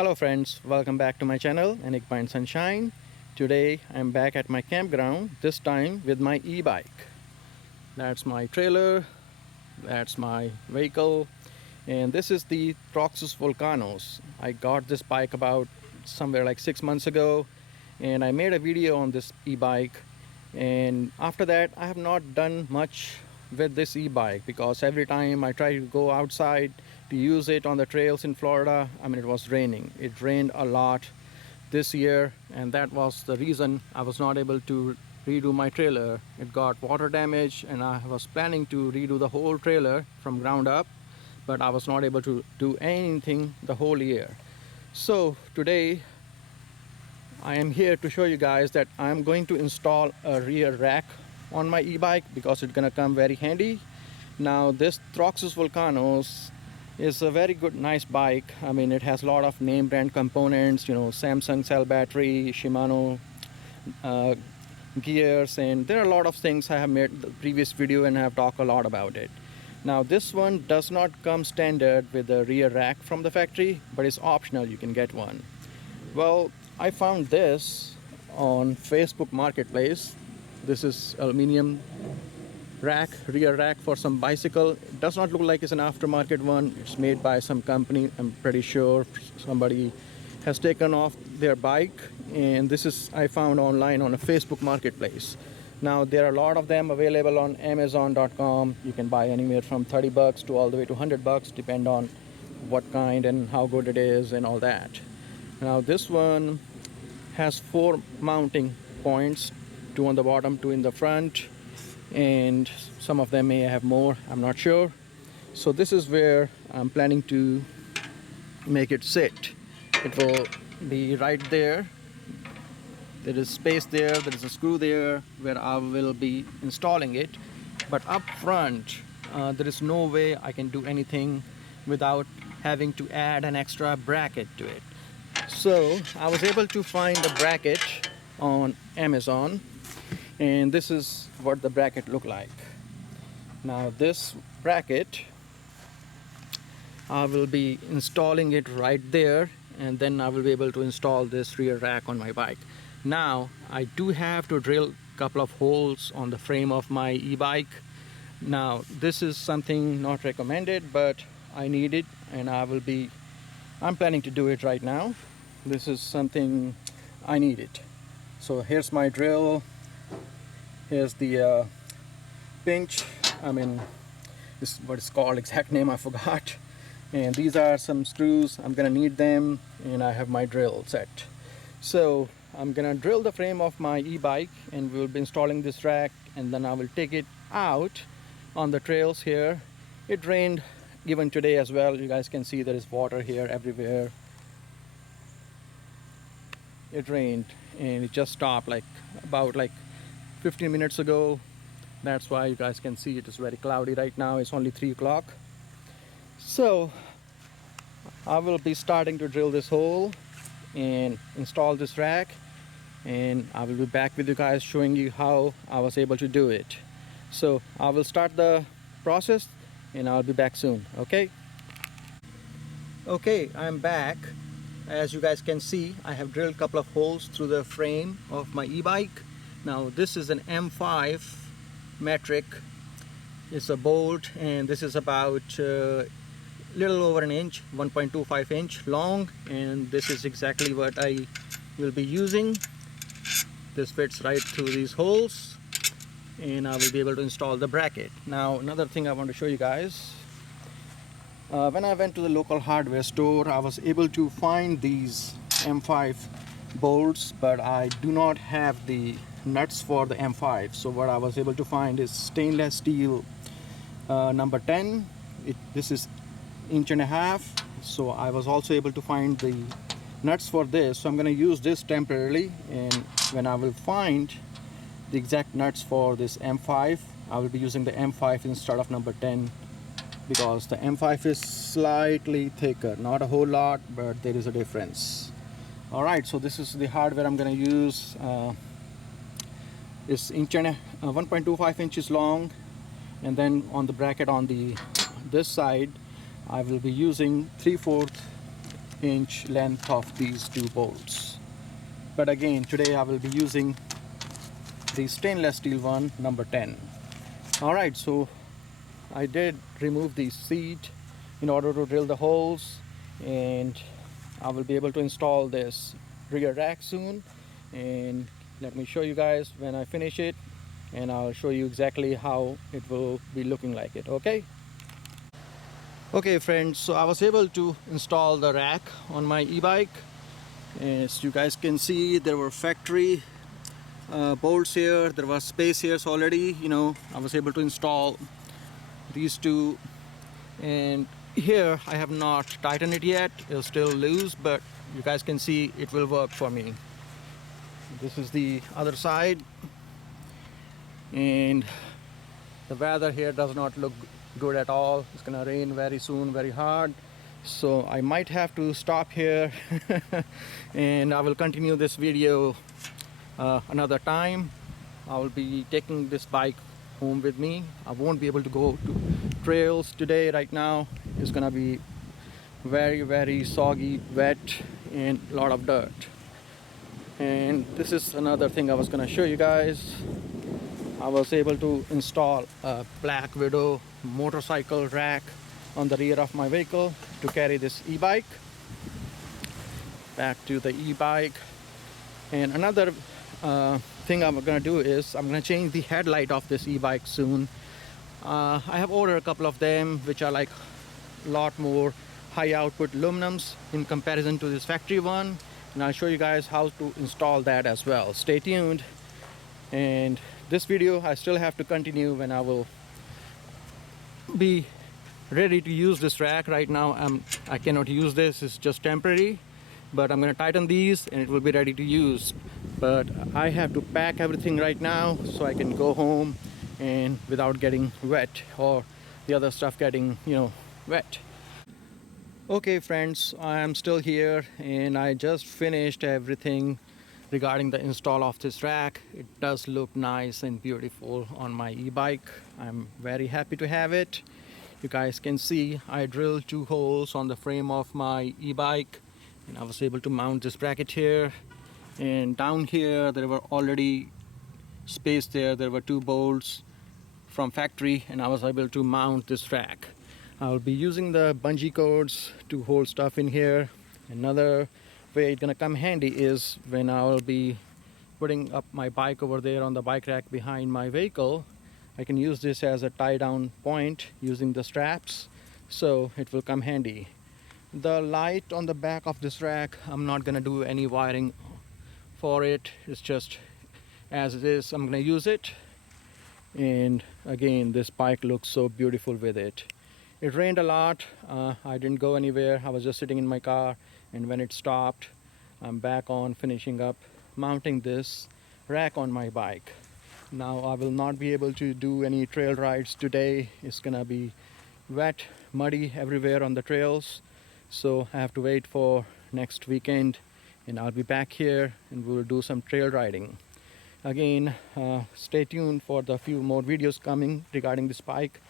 Hello friends, welcome back to my channel Enigma and Sunshine. Today I'm back at my campground, this time with my e-bike. That's my trailer, that's my vehicle, and this is the Troxus Vulcanus. I got this bike about somewhere like 6 months ago, and I made a video on this e-bike, and after that I have not done much with this e-bike because every time I try to go outside to use it on the trails in Florida, it was raining. It rained a lot this year, and that was the reason I was not able to redo my trailer. It got water damage, and I was planning to redo the whole trailer from ground up, but I was not able to do anything the whole year. So today I am here to show you guys that I'm going to install a rear rack on my e-bike because it's gonna come very handy. Now this Troxus Vulcanus is a very good, nice bike. It has a lot of name brand components, Samsung cell battery, Shimano gears, and there are a lot of things. I have made the previous video and I have talked a lot about it. Now this one does not come standard with a rear rack from the factory, but it's optional, you can get one. Well, I found this on Facebook Marketplace. This is aluminum rack, rear rack for some bicycle. It does not look like it's an aftermarket one. It's made by some company. I'm pretty sure somebody has taken off their bike, and this is I found online on a Facebook Marketplace. Now there are a lot of them available on Amazon.com. You can buy anywhere from $30 to all the way to $100, depend on what kind and how good it is and all that. Now this one has 4 mounting points, 2 on the bottom, 2 in the front, and some of them may have more, I'm not sure. So this is where I'm planning to make it sit. It will be right there. There is space there, there is a screw there where I will be installing it. But up front, there is no way I can do anything without having to add an extra bracket to it. So I was able to find a bracket on Amazon, and this is what the bracket look like. Now this bracket, I will be installing it right there, and then I will be able to install this rear rack on my bike. Now I do have to drill a couple of holes on the frame of my e-bike. Now this is something not recommended, but I need it, and I'm planning to do it right now. This is something I need it. So here's my drill. Here's the pinch. This is what it's called, exact name I forgot. And these are some screws. I'm gonna need them, and I have my drill set. So I'm gonna drill the frame of my e-bike, and we'll be installing this rack, and then I will take it out on the trails here. It rained even today as well. You guys can see there is water here everywhere. It rained and it just stopped about 15 minutes ago. That's why you guys can see it is very cloudy right now. It's only 3 o'clock. So I will be starting to drill this hole and install this rack, and I will be back with you guys showing you how I was able to do it. So I will start the process and I'll be back soon. Okay, I'm back. As you guys can see, I have drilled a couple of holes through the frame of my e-bike. Now this is an M5 metric. It's a bolt, and this is about little over an inch, 1.25 inch long, and this is exactly what I will be using. This fits right through these holes, and I will be able to install the bracket. Now another thing I want to show you guys. When I went to the local hardware store, I was able to find these M5 bolts, but I do not have the nuts for the M5. So what I was able to find is stainless steel number 10. This is 1.5 inches. So I was also able to find the nuts for this. So I'm going to use this temporarily, and when I will find the exact nuts for this M5, I will be using the M5 instead of number 10, because the M5 is slightly thicker, not a whole lot, but there is a difference. Alright, so this is the hardware I'm going to use. It's 1.25 inches long, and then on the bracket on this side I will be using 3/4 inch length of these two bolts. But again, today I will be using the stainless steel one, number 10. Alright, so I did remove the seat in order to drill the holes, and I will be able to install this rear rack soon. And let me show you guys when I finish it, and I'll show you exactly how it will be looking like it. Okay friends, so I was able to install the rack on my e-bike. As you guys can see, there were factory bolts here, there was space here, so already, I was able to install these two. And here I have not tightened it yet, it's still loose, but you guys can see it will work for me. This is the other side, and the weather here does not look good at all. It's gonna rain very soon, very hard, so I might have to stop here and I will continue this video another time. I will be taking this bike home with me. I won't be able to go to trails today. Right now it's gonna be very soggy, wet, and a lot of dirt. And this is another thing I was gonna show you guys. I was able to install a Black Widow motorcycle rack on the rear of my vehicle to carry this e-bike. Back to the e-bike. And another thing I'm gonna do is I'm gonna change the headlight of this e-bike soon. I have ordered a couple of them which are like a lot more high output aluminums in comparison to this factory one, and I'll show you guys how to install that as well. Stay tuned. And this video I still have to continue when I will be ready to use this rack. Right now I cannot use this, it's just temporary, but I'm going to tighten these and it will be ready to use. But I have to pack everything right now so I can go home and without getting wet or the other stuff getting wet. Okay friends, I am still here and I just finished everything regarding the install of this rack. It does look nice and beautiful on my e-bike. I'm very happy to have it. You guys can see I drilled 2 holes on the frame of my e-bike, and I was able to mount this bracket here. And down here there were already space there. There were 2 bolts from factory, and I was able to mount this rack. I'll be using the bungee cords to hold stuff in here. Another way it's gonna come handy is when I'll be putting up my bike over there on the bike rack behind my vehicle. I can use this as a tie down point using the straps, so it will come handy. The light on the back of this rack, I'm not gonna do any wiring for it. It's just as it is, I'm gonna use it. And again, this bike looks so beautiful with it. It rained a lot. I didn't go anywhere. I was just sitting in my car, and when it stopped, I'm back on finishing up mounting this rack on my bike. Now I will not be able to do any trail rides today. It's gonna be wet, muddy everywhere on the trails, so I have to wait for next weekend, and I'll be back here and we'll do some trail riding. Again, stay tuned for the few more videos coming regarding this bike.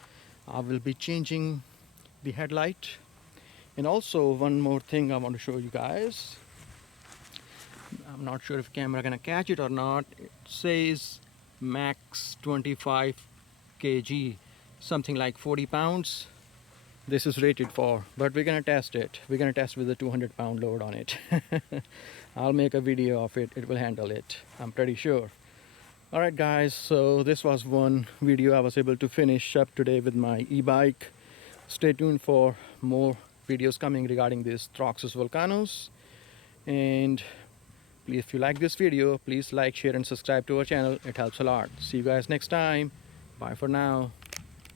I will be changing the headlight. And also one more thing I want to show you guys. I'm not sure if camera gonna catch it or not. It says max 25 kg, something like 40 pounds. This is rated for, but we're gonna test it. We're gonna test with a 200-pound load on it. I'll make a video of it. It will handle it, I'm pretty sure. Alright guys, so this was one video I was able to finish up today with my e-bike. Stay tuned for more videos coming regarding this Troxus Vulcanus. And please, if you like this video, please like, share and subscribe to our channel. It helps a lot. See you guys next time. Bye for now.